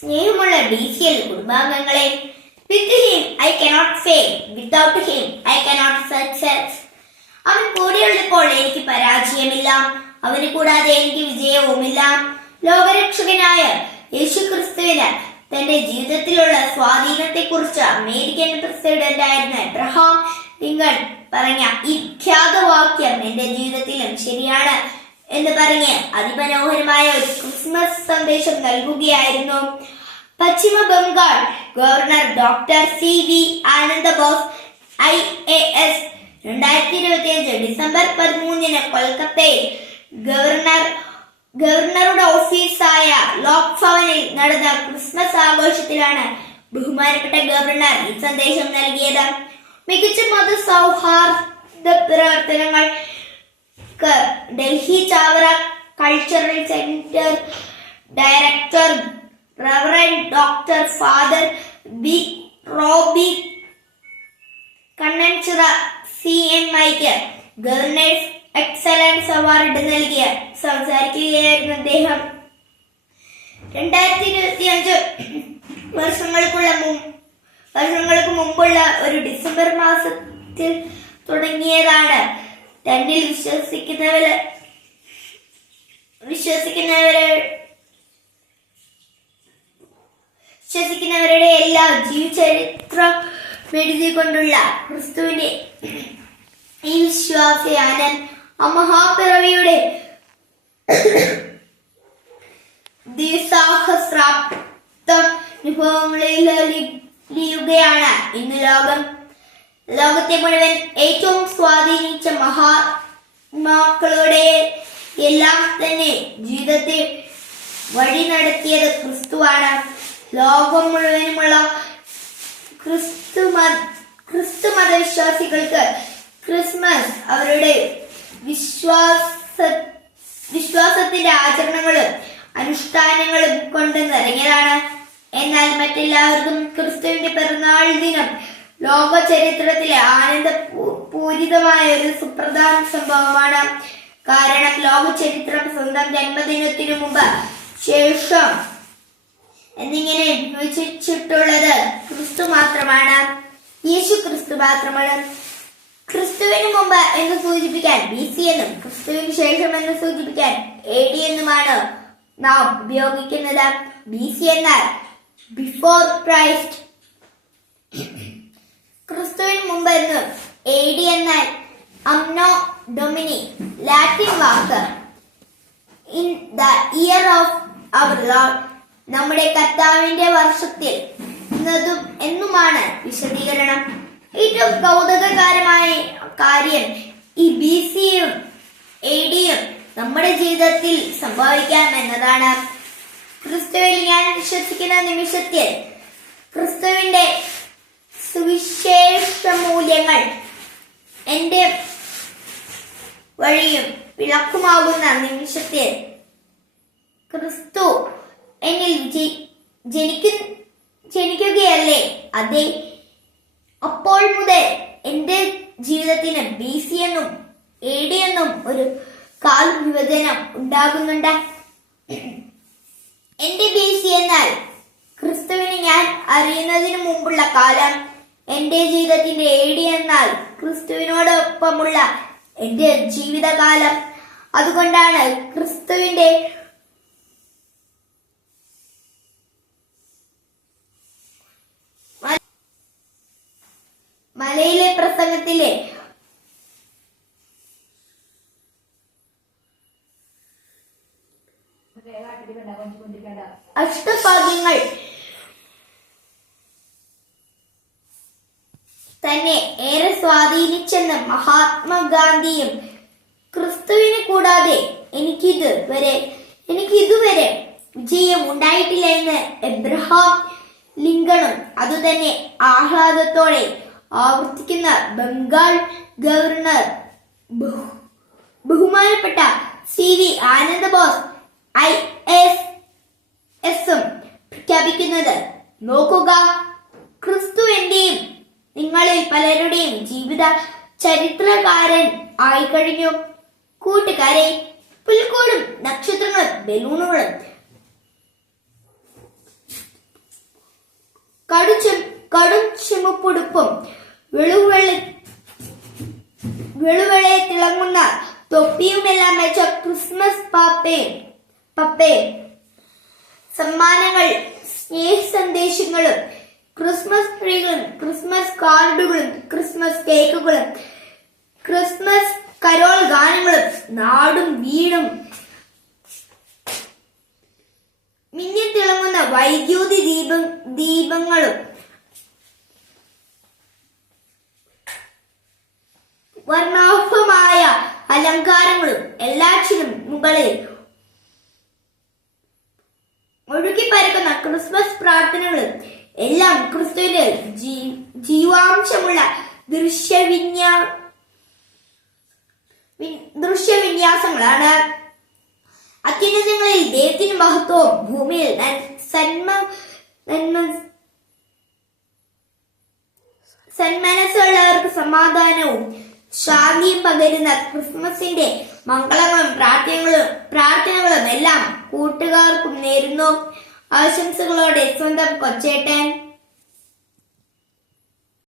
സ്നേഹമുള്ള D C L കുടുംബാംഗങ്ങളെ with him I cannot fail without him I cannot success അവൻ കൂടെയുള്ളപ്പോൾ എനിക്ക് പരാജയമില്ല അവന് കൂടാതെ എനിക്ക് വിജയവുമില്ല. ലോകരക്ഷകനായ യേശു ക്രിസ്തുവിന് തന്റെ ജീവിതത്തിലുള്ള സ്വാധീനത്തെക്കുറിച്ച് അമേരിക്കൻ പ്രസിഡന്റ് ആയിരുന്ന എബ്രഹാം ലിങ്കൺ പറഞ്ഞ ഈ ഖ്യാതവാക്യം എന്റെ ജീവിതത്തിലും ശരിയാണ്. എന്ന് പറഞ്ഞ് അതിമനോഹരമായ ഒരു ക്രിസ്മസ് സന്ദേശം നൽകുകയായിരുന്നു. Paschim Bengal governor doctor C V Ananda Bose I A S രണ്ടായിരത്തി ഇരുപത്തി അഞ്ച് ഡിസംബർ പതിമൂന്നിന് കൊൽക്കത്തയിൽ ഗവർണർ ഗവർണറുടെ ഓഫീസായ ലോക് ഭവനിൽ നടന്ന ക്രിസ്മസ് ആഘോഷത്തിലാണ് ബഹുമാനപ്പെട്ട ഗവർണർ ഈ സന്ദേശം നൽകിയത്. മികച്ച മത സൗഹാർദ്ദ പ്രവർത്തനങ്ങൾ Delhi Chavara cultural centre director reverend doctor father B Roby Kannanchira C M ഐക്ക് ഗവർണേഴ്സ് എക്സലൻസ് അവാർഡ് നൽകിയ സംസാരിക്കുകയായിരുന്നു അദ്ദേഹം. രണ്ടായിരത്തി ഇരുപത്തി അഞ്ച് വർഷങ്ങൾക്കുള്ള വർഷങ്ങൾക്ക് മുമ്പുള്ള ഒരു ഡിസംബർ മാസത്തിൽ തുടങ്ങിയതാണ് തന്നിൽ വിശ്വസിക്കുന്നവര് വിശ്വസിക്കുന്നവരെ വിശ്വസിക്കുന്നവരുടെ എല്ലാ ജീവചരിത്രം എഴുതിക്കൊണ്ടുള്ള ക്രിസ്തുവിന്റെ ഈ വിശ്വാസയാനൻ ആ മഹാപിറവിയുടെ ദിവസാഹസ്രാപ്ത അനുഭവങ്ങളിൽ ഇന്ന് ലോകം ലോകത്തെ മുഴുവൻ ഏറ്റവും സ്വാധീനിച്ച മഹാത്മാക്കളുടെ എല്ലാം തന്നെ ജീവിതത്തെ വഴി നടത്തിയത് ക്രിസ്തുവാണ്. ലോകം മുഴുവനുമുള്ള ക്രിസ്തു ക്രിസ്തു മതവിശ്വാസികൾക്ക് ക്രിസ്മസ് അവരുടെ വിശ്വാസ വിശ്വാസത്തിന്റെ ആചരണങ്ങളും അനുഷ്ഠാനങ്ങളും കൊണ്ട് നിറഞ്ഞതാണ്. എന്നാൽ മറ്റെല്ലാവർക്കും ക്രിസ്തുവിന്റെ പിറന്നാൾ ദിനം ലോക ചരിത്രത്തിലെ ആനന്ദ പൂരിതമായ ഒരു സുപ്രധാന സംഭവമാണ്. കാരണം ലോക ചരിത്രം സ്വന്തം ജന്മദിനത്തിനു മുമ്പ് ശേഷം എന്നിങ്ങനെ വിഭജിച്ചിട്ടുള്ളത് ക്രിസ്തു മാത്രമാണ്. യേശു ക്രിസ്തു മാത്രമാണ്. ക്രിസ്തുവിന് മുമ്പ് എന്ന് സൂചിപ്പിക്കാൻ ബി സി എന്നും ക്രിസ്തുവിന് ശേഷം എന്ന് സൂചിപ്പിക്കാൻ എ ഡി എന്നുമാണ് നാം ഉപയോഗിക്കുന്നത്. ബി സി എന്നാൽ ബിഫോർ ക്രൈസ്റ്റ്. ക്രിസ്തുവിന് മുമ്പായിരുന്നു. എ ഡി എന്നാൽ anno Domini Latin walk. In the year of our Lord നമ്മുടെ കർത്താവിന്റെ വർഷത്തിൽ എന്നുമാണ് വിശദീകരണം. ഏറ്റവും കൗതുകകരമായ കാര്യം ഈ ബി സിയും എ ഡിയും നമ്മുടെ ജീവിതത്തിൽ സംഭവിക്കാം എന്നതാണ്. ക്രിസ്തുവിൽ ഞാൻ വിശ്വസിക്കുന്ന നിമിഷത്തിൽ ക്രിസ്തുവിന്റെ സുവിശേഷ മൂല്യങ്ങൾ എന്റെ വഴിയും വിളക്കുമാകുന്ന നിമിഷത്തിൽ ക്രിസ്തു എന്നിൽ ജനിക്കു ജനിക്കുകയല്ലേ? അതെ. അപ്പോൾ മുതൽ എന്റെ ജീവിതത്തിന് ബി സി എന്നും എ ഡി എന്നും ഒരു കാൽ വിഭജനം ഉണ്ടാകുന്നുണ്ട്. എന്റെ ബി സി എന്നാൽ ക്രിസ്തുവിനെ ഞാൻ അറിയുന്നതിന് മുമ്പുള്ള കാലം എന്റെ ജീവിതത്തിന്റെ ഏടി എന്നാൽ ക്രിസ്തുവിനോടൊപ്പമുള്ള എന്റെ ജീവിതകാലം. അതുകൊണ്ടാണ് ക്രിസ്തുവിന്റെ മലയിലെ പ്രസംഗത്തിലെ അഷ്ടഭാഗ്യങ്ങൾ മഹാത്മാഗാന്ധിയും ക്രിസ്തുവിനെ കൂടാതെ എനിക്കിത് വരെ എനിക്ക് ഇതുവരെ വിജയം ഉണ്ടായിട്ടില്ല എന്ന് എബ്രഹാം ലിങ്കണും അതുതന്നെ ആഹ്ലാദത്തോടെ ആവർത്തിക്കുന്ന ബംഗാൾ ഗവർണർ ബഹു- ബഹുമാനപ്പെട്ട C V Ananda Bose I S എസും പ്രഖ്യാപിക്കുന്നത് നോക്കുക ക്രിസ്തു എന്റെയും നിങ്ങളിൽ പലരുടെയും ജീവിത ചരിത്രകാരൻ ആയിക്കഴിഞ്ഞു കൂട്ടുകാരെ പുൽക്കോടും നക്ഷത്രങ്ങളും ബലൂണുകളും കടുച്ചും കടും ചുമപ്പുടുപ്പും വെളുവെളി വെളുവെളെ തിളങ്ങുന്ന തൊപ്പിയുമെല്ലാം വെച്ച ക്രിസ്മസ് പാപ്പേ പപ്പേ. സമ്മാനങ്ങൾ സ്നേഹ സന്ദേശങ്ങളും ക്രിസ്മസ് ട്രീകളും ക്രിസ്മസ് കാർഡുകളും ക്രിസ്മസ് കേക്കുകളും ക്രിസ്മസ് കരോൾ ഗാനങ്ങളും നാടും വീടും. മിന്നിത്തിളങ്ങുന്ന വൈദ്യുതി ദീപം ദീപങ്ങളും. വർണോഭമായ അലങ്കാരങ്ങളും എല്ലാറ്റിനും മുകളിൽ. ഒഴുകി പരക്കുന്ന ക്രിസ്മസ് പ്രാർത്ഥനകളും എല്ലാം ക്രിസ്തുവിന്റെ ജീവാംശമുള്ള ദൃശ്യവിന്യാ ദൃശ്യവിന്യാസങ്ങളാണ്. അത്യുന്നതങ്ങളിൽ ദൈവത്തിന് മഹത്വവും ഭൂമിയിൽ സന്മ സന്മനസ്സുള്ളവർക്ക് സമാധാനവും ശാന്തിയും പകരുന്ന ക്രിസ്മസിന്റെ മംഗളങ്ങളും പ്രാർത്ഥനകളും പ്രാർത്ഥനകളും എല്ലാം കൂട്ടുകാർക്കും നേരുന്നു. ആശംസകളോടെ സ്വന്തം കൊച്ചേട്ടൻ.